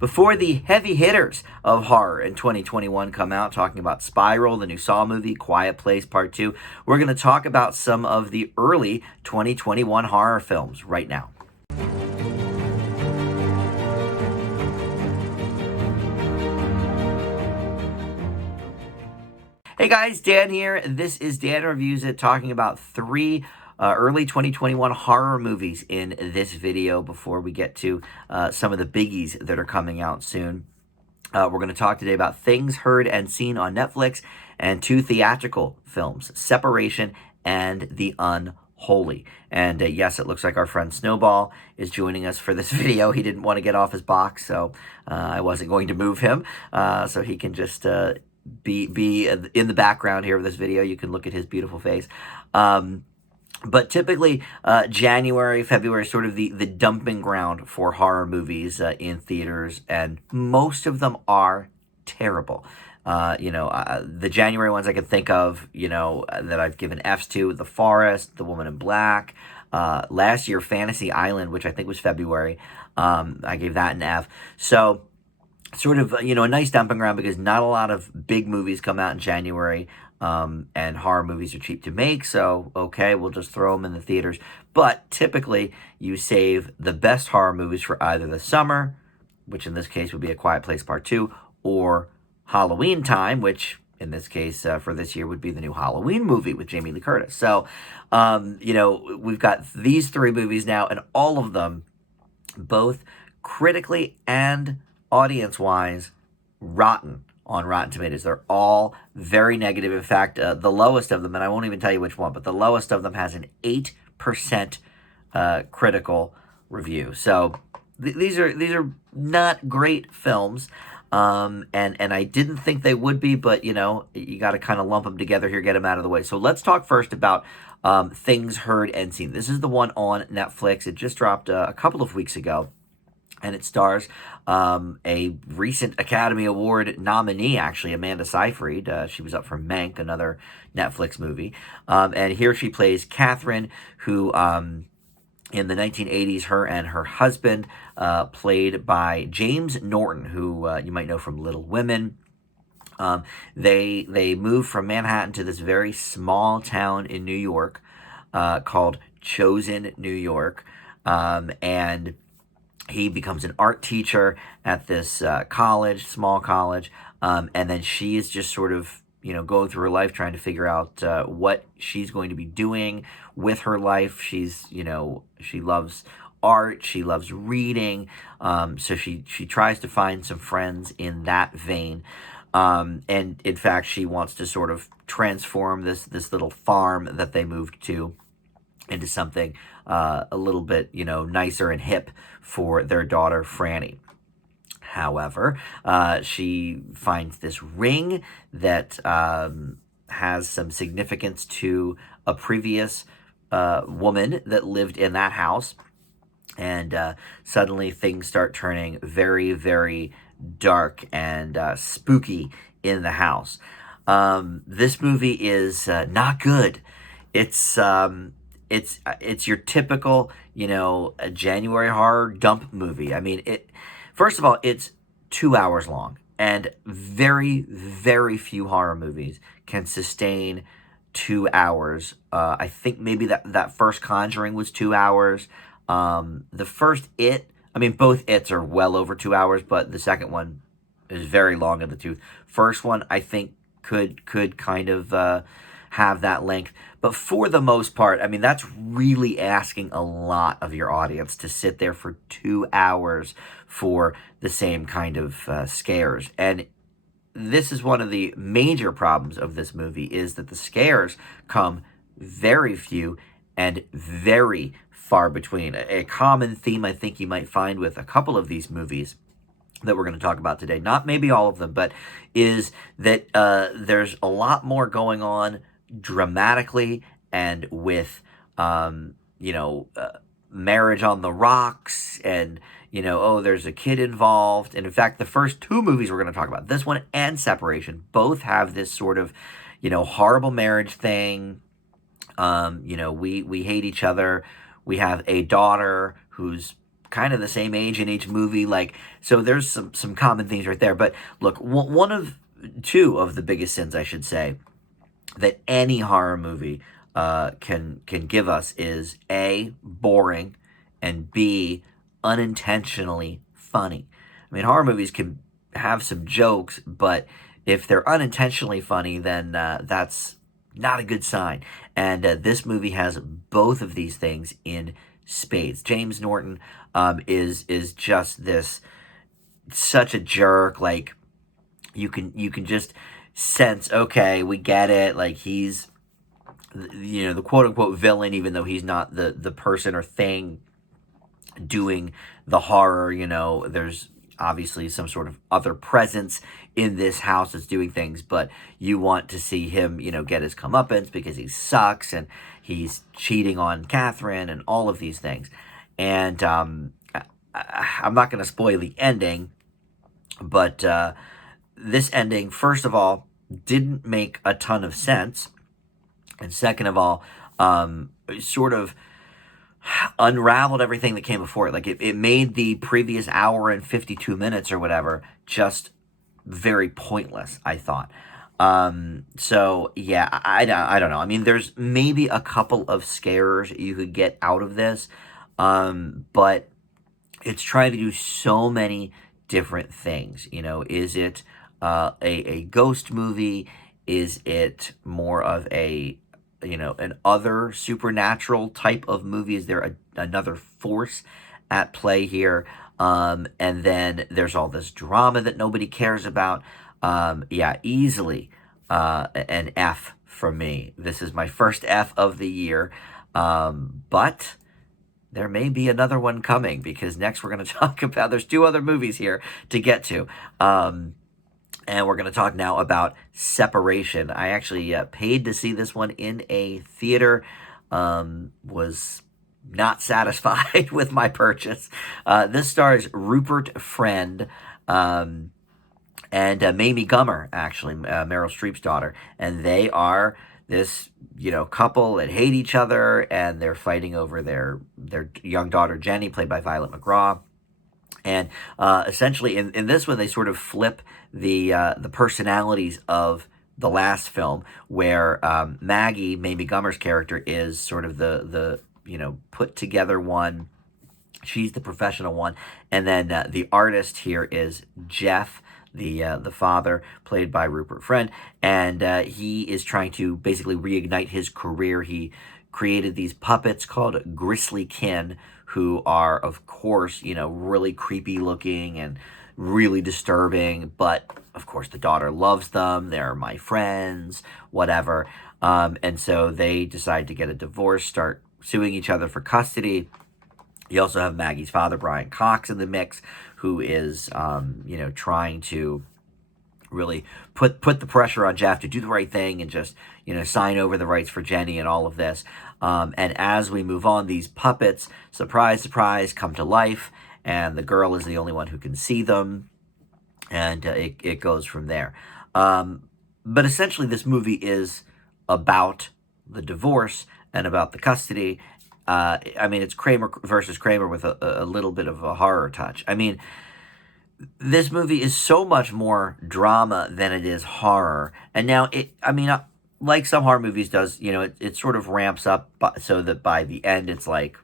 Before the heavy hitters of horror in 2021 come out, talking about Spiral, the new Saw movie, Quiet Place Part 2, we're going to talk about some of the early 2021 horror films right now. Hey guys, Dan here. This is Dan Reviews It, talking about three early 2021 horror movies in this video before we get to some of the biggies that are coming out soon. We're going to talk today about things heard and seen on Netflix and two theatrical films, Separation and The Unholy. And yes, it looks like our friend Snowball is joining us for this video. He didn't want to get off his box, so I wasn't going to move him, so he can just be in the background here of this video. You can look at his beautiful face. But typically, January, February is sort of the dumping ground for horror movies in theaters, and most of them are terrible. The January ones I can think of, that I've given Fs to: The Forest, The Woman in Black. Last year, Fantasy Island, which I think was February, I gave that an F. So sort of, a nice dumping ground because not a lot of big movies come out in January, and horror movies are cheap to make, so okay, we'll just throw them in the theaters. But typically, you save the best horror movies for either the summer, which in this case would be A Quiet Place Part 2, or Halloween time, which in this case for this year would be the new Halloween movie with Jamie Lee Curtis. So, we've got these three movies now, and all of them, both critically and audience-wise, rotten on Rotten Tomatoes. They're all very negative. In fact, the lowest of them, and I won't even tell you which one, but the lowest of them has an 8% critical review. So these are not great films, and I didn't think they would be, but you got to kind of lump them together here, get them out of the way. So let's talk first about Things Heard and Seen. This is the one on Netflix. It just dropped a couple of weeks ago. And it stars a recent Academy Award nominee, actually, Amanda Seyfried. She was up for Mank, another Netflix movie. And here she plays Catherine, who in the 1980s, her and her husband, played by James Norton, who you might know from Little Women. They moved from Manhattan to this very small town in New York called Chosen, New York. And he becomes an art teacher at this small college, and then she is just sort of, going through her life trying to figure out what she's going to be doing with her life. She loves art, she loves reading, so she tries to find some friends in that vein. And in fact, she wants to sort of transform this little farm that they moved to into something a little bit, nicer and hip for their daughter, Franny. However, she finds this ring that has some significance to a previous woman that lived in that house. And suddenly things start turning very, very dark and spooky in the house. This movie is not good. It's your typical, a January horror dump movie. I mean, first of all, it's 2 hours long, and very, very few horror movies can sustain 2 hours. I think maybe that first Conjuring was 2 hours. The first both It's are well over 2 hours, but the second one is very long in the tooth. First one, I think, could kind of have that length. But for the most part, that's really asking a lot of your audience to sit there for 2 hours for the same kind of scares. And this is one of the major problems of this movie, is that the scares come very few and very far between. A common theme I think you might find with a couple of these movies that we're going to talk about today, not maybe all of them, but is that there's a lot more going on dramatically and with marriage on the rocks, and there's a kid involved. And in fact, the first two movies we're going to talk about, this one and Separation, both have this sort of horrible marriage thing. We hate each other. We have a daughter who's kind of the same age in each movie. Like, so there's some common themes right there. But look, one of two of the biggest sins, I should say, that any horror movie can give us is A, boring, and B, unintentionally funny. I mean, horror movies can have some jokes, but if they're unintentionally funny, then that's not a good sign. And this movie has both of these things in spades. James Norton is just this such a jerk. Like, you can just sense, okay, we get it. Like, he's the quote unquote villain, even though he's not the person or thing doing the horror. There's obviously some sort of other presence in this house that's doing things, but you want to see him, get his comeuppance because he sucks and he's cheating on Catherine and all of these things. And I'm not going to spoil the ending, but this ending, first of all, didn't make a ton of sense. And second of all, sort of unraveled everything that came before it. Like, it made the previous hour and 52 minutes or whatever just very pointless, I thought. So yeah, I don't know. I mean, there's maybe a couple of scares you could get out of this, but it's trying to do so many different things. Is it a ghost movie? Is it more of an other supernatural type of movie? Is there another force at play here? And then there's all this drama that nobody cares about. Yeah, easily an F from me. This is my first F of the year. But there may be another one coming, because next we're going to talk about, there's two other movies here to get to. And we're going to talk now about Separation. I actually paid to see this one in a theater. Was not satisfied with my purchase. This stars Rupert Friend and Mamie Gummer, actually, Meryl Streep's daughter. And they are this, couple that hate each other, and they're fighting over their young daughter, Jenny, played by Violet McGraw. And essentially, in this one, they sort of flip the personalities of the last film, where Maggie, Mamie Gummer's character, is sort of the put together one. She's the professional one, and then the artist here is Jeff, the father, played by Rupert Friend, and he is trying to basically reignite his career. He created these puppets called Grisly Kin, who are, of course, really creepy looking and really disturbing, but of course the daughter loves them. They're my friends, whatever. And so they decide to get a divorce, start suing each other for custody. You also have Maggie's father, Brian Cox, in the mix, who is, trying to really put the pressure on Jeff to do the right thing and just, sign over the rights for Jenny and all of this. And as we move on, these puppets, surprise, surprise, come to life, and the girl is the only one who can see them, and it goes from there. But essentially, this movie is about the divorce and about the custody. I mean, it's Kramer versus Kramer with a little bit of a horror touch. I mean, this movie is so much more drama than it is horror. And now, like some horror movies does, it sort of ramps up so that by the end, it's like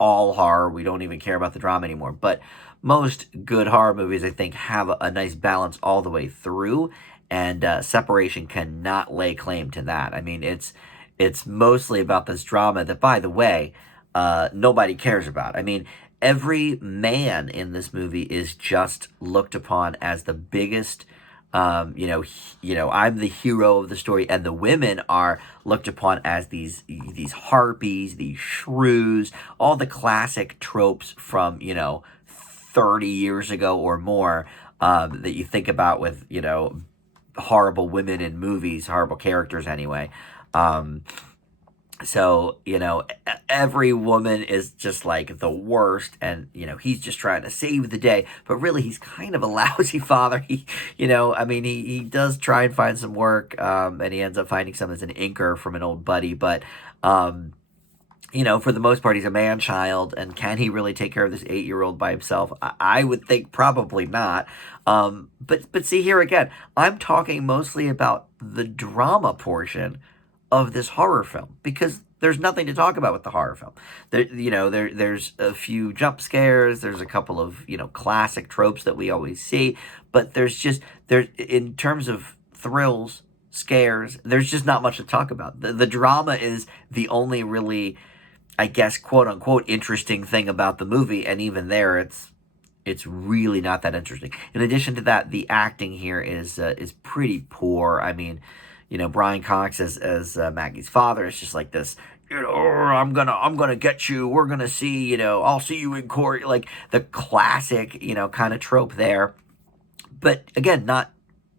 all horror. We don't even care about the drama anymore. But most good horror movies, I think, have a nice balance all the way through. And Separation cannot lay claim to that. I mean, it's mostly about this drama that, by the way, nobody cares about. I mean, every man in this movie is just looked upon as the biggest, I'm the hero of the story, and the women are looked upon as these harpies, these shrews, all the classic tropes from, 30 years ago or more, that you think about with, horrible women in movies, horrible characters anyway. So, every woman is just like the worst, and, he's just trying to save the day, but really he's kind of a lousy father. He does try and find some work, and he ends up finding some as an inker from an old buddy, but, for the most part, he's a man-child, and can he really take care of this 8-year-old by himself? I would think probably not. But see, here again, I'm talking mostly about the drama portion of this horror film, because there's nothing to talk about with the horror film. There's a few jump scares, there's a couple of classic tropes that we always see, but there in terms of thrills, scares, there's just not much to talk about. The drama is the only really, I guess, quote unquote, interesting thing about the movie, and even there, it's really not that interesting. In addition to that, the acting here is pretty poor. I mean, Brian Cox as Maggie's father is just like this. I'm gonna get you. We're gonna see. I'll see you in court. Like the classic, kind of trope there. But again, not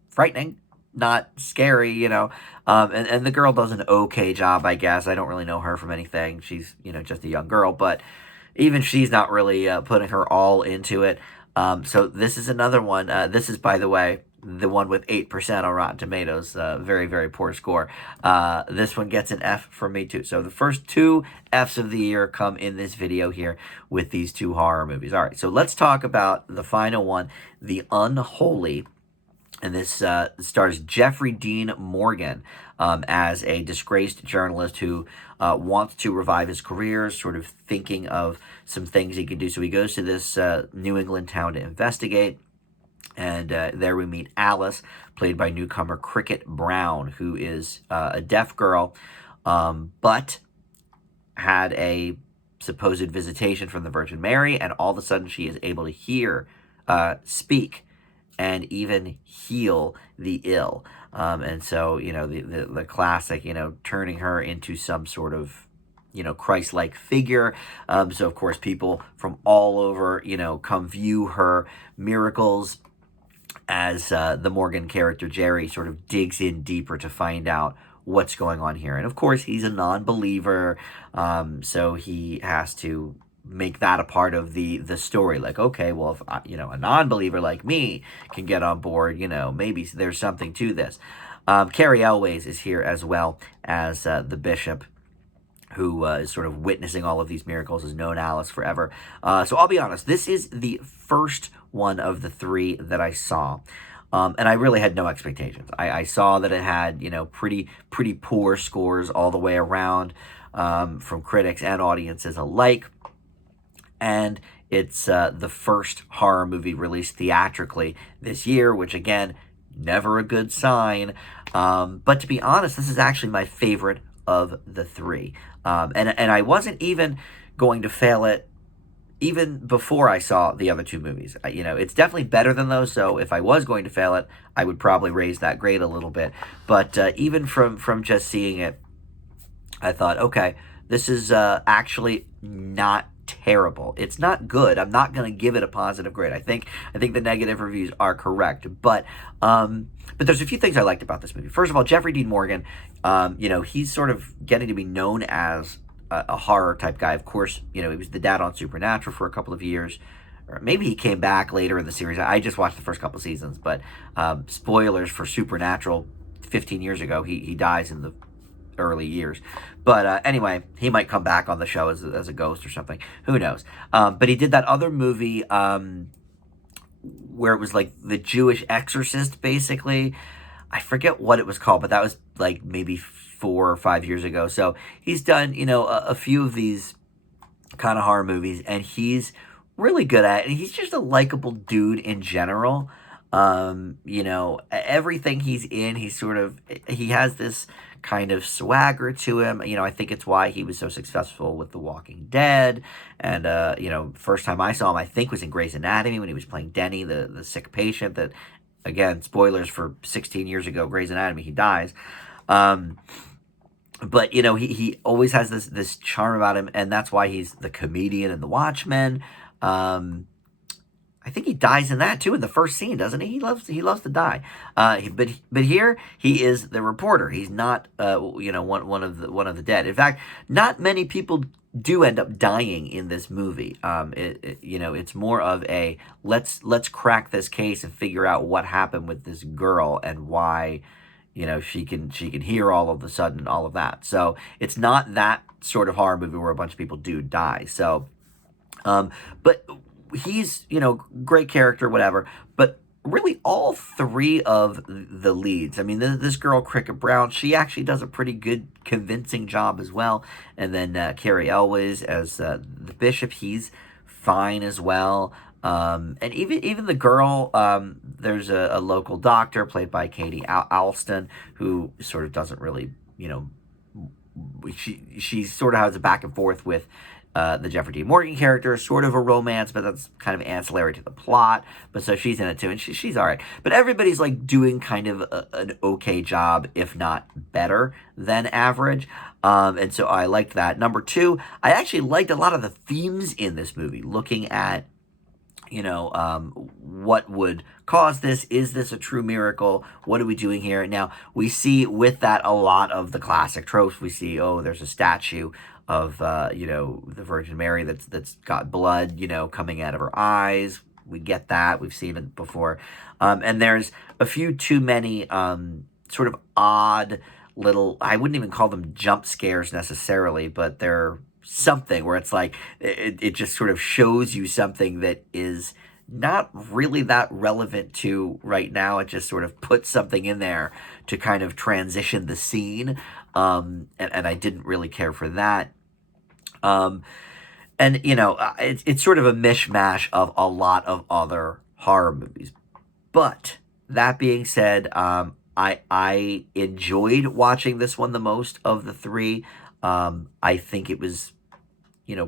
frightening, not scary, and the girl does an okay job, I guess. I don't really know her from anything. She's, just a young girl, but even she's not really putting her all into it. So this is another one. This is, by the way, the one with 8% on Rotten Tomatoes. Very, very poor score. This one gets an F from me, too. So the first 2 Fs of the year come in this video here with these 2 horror movies. All right, so let's talk about the final one, The Unholy. And this stars Jeffrey Dean Morgan as a disgraced journalist who wants to revive his career, sort of thinking of some things he can do. So he goes to this New England town to investigate. And there we meet Alice, played by newcomer Cricket Brown, who is a deaf girl, but had a supposed visitation from the Virgin Mary. And all of a sudden she is able to hear, speak, and even heal the ill. And so, the classic, turning her into some sort of, Christ-like figure. So, of course, people from all over, come view her miracles as the Morgan character, Jerry, sort of digs in deeper to find out what's going on here. And, of course, he's a non-believer, so he has to make that a part of the story. Like, okay, well, if a non-believer like me can get on board, maybe there's something to this. Carrie Elways is here as well as the bishop, who is sort of witnessing all of these miracles, has known Alice forever. So I'll be honest, this is the first one of the 3 that I saw. And I really had no expectations. I saw that it had, pretty poor scores all the way around, from critics and audiences alike. And it's the first horror movie released theatrically this year, which, again, never a good sign. But to be honest, this is actually my favorite of the 3. And I wasn't even going to fail it even before I saw the other 2 movies. It's definitely better than those, so if I was going to fail it, I would probably raise that grade a little bit. But even from just seeing it, I thought, okay, this is actually not terrible. It's not good. I'm not going to give it a positive grade. I think the negative reviews are correct, but there's a few things I liked about this movie. First of all, Jeffrey Dean Morgan, he's sort of getting to be known as a horror type guy. Of course, he was the dad on Supernatural for a couple of years. Or maybe he came back later in the series. I just watched the first couple seasons, but spoilers for Supernatural 15 years ago. He dies in the early years. But anyway, he might come back on the show as a ghost or something. Who knows? But he did that other movie where it was like the Jewish exorcist, basically. I forget what it was called, but that was like maybe 4 or 5 years ago. So he's done, a few of these kind of horror movies, and he's really good at it. And he's just a likable dude in general. Everything he's in, he has this kind of swagger to him. I think it's why he was so successful with The Walking Dead. And, first time I saw him, I think, was in Grey's Anatomy when he was playing Denny, the sick patient that, again, spoilers for 16 years ago, Grey's Anatomy, he dies. But, he always has this charm about him, and that's why he's the comedian in The Watchmen. I think he dies in that too in the first scene, doesn't he? He loves to die. But here he is the reporter. He's not one of the dead. In fact, not many people do end up dying in this movie. It's more of a let's crack this case and figure out what happened with this girl and why she can hear all of a sudden, all of that. So it's not that sort of horror movie where a bunch of people do die. So, but he's, great character, whatever. But really, all three of the leads. I mean, this girl, Cricket Brown, she actually does a pretty good, convincing job as well. And then Carrie Elwes as the bishop, he's fine as well. And even the girl, there's a local doctor played by Katie Alston who sort of doesn't really, she sort of has a back and forth with the Jeffrey D. Morgan character, sort of a romance, but that's kind of ancillary to the plot. But so she's in it too, and she's all right. But everybody's like doing kind of an okay job, if not better than average. And so I liked that. Number two, I actually liked a lot of the themes in this movie, looking at what would cause this? Is this a true miracle? What are we doing here? Now, we see with that a lot of the classic tropes. We see, there's a statue of, the Virgin Mary that's got blood, coming out of her eyes. We get that. We've seen it before. And there's a few too many sort of odd little, I wouldn't even call them jump scares necessarily, but they're something where it's like it just sort of shows you something that is not really that relevant to right now. It just sort of puts something in there to kind of transition the scene, and I didn't really care for that. And it's sort of a mishmash of a lot of other horror movies. But that being said, I enjoyed watching this one the most of the three. I think it was,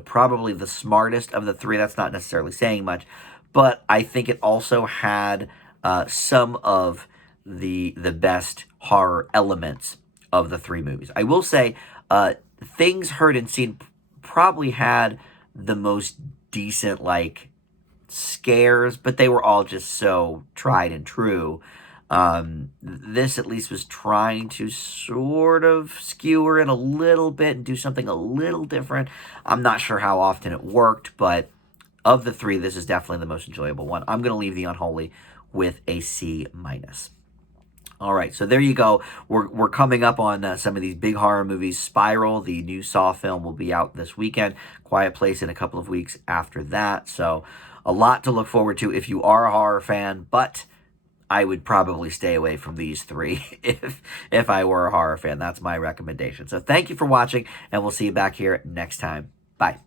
probably the smartest of the three. That's not necessarily saying much, but I think it also had some of the best horror elements of the three movies. I will say, Things Heard and Seen probably had the most decent, like, scares, but they were all just so tried and true. This at least was trying to sort of skewer it a little bit and do something a little different. I'm not sure how often it worked, but of the three, this is definitely the most enjoyable one. I'm going to leave The Unholy with a C-. All right, so there you go. We're coming up on some of these big horror movies. Spiral, the new Saw film, will be out this weekend. Quiet Place in a couple of weeks after that. So a lot to look forward to if you are a horror fan, but I would probably stay away from these three if I were a horror fan. That's my recommendation. So thank you for watching, and we'll see you back here next time. Bye.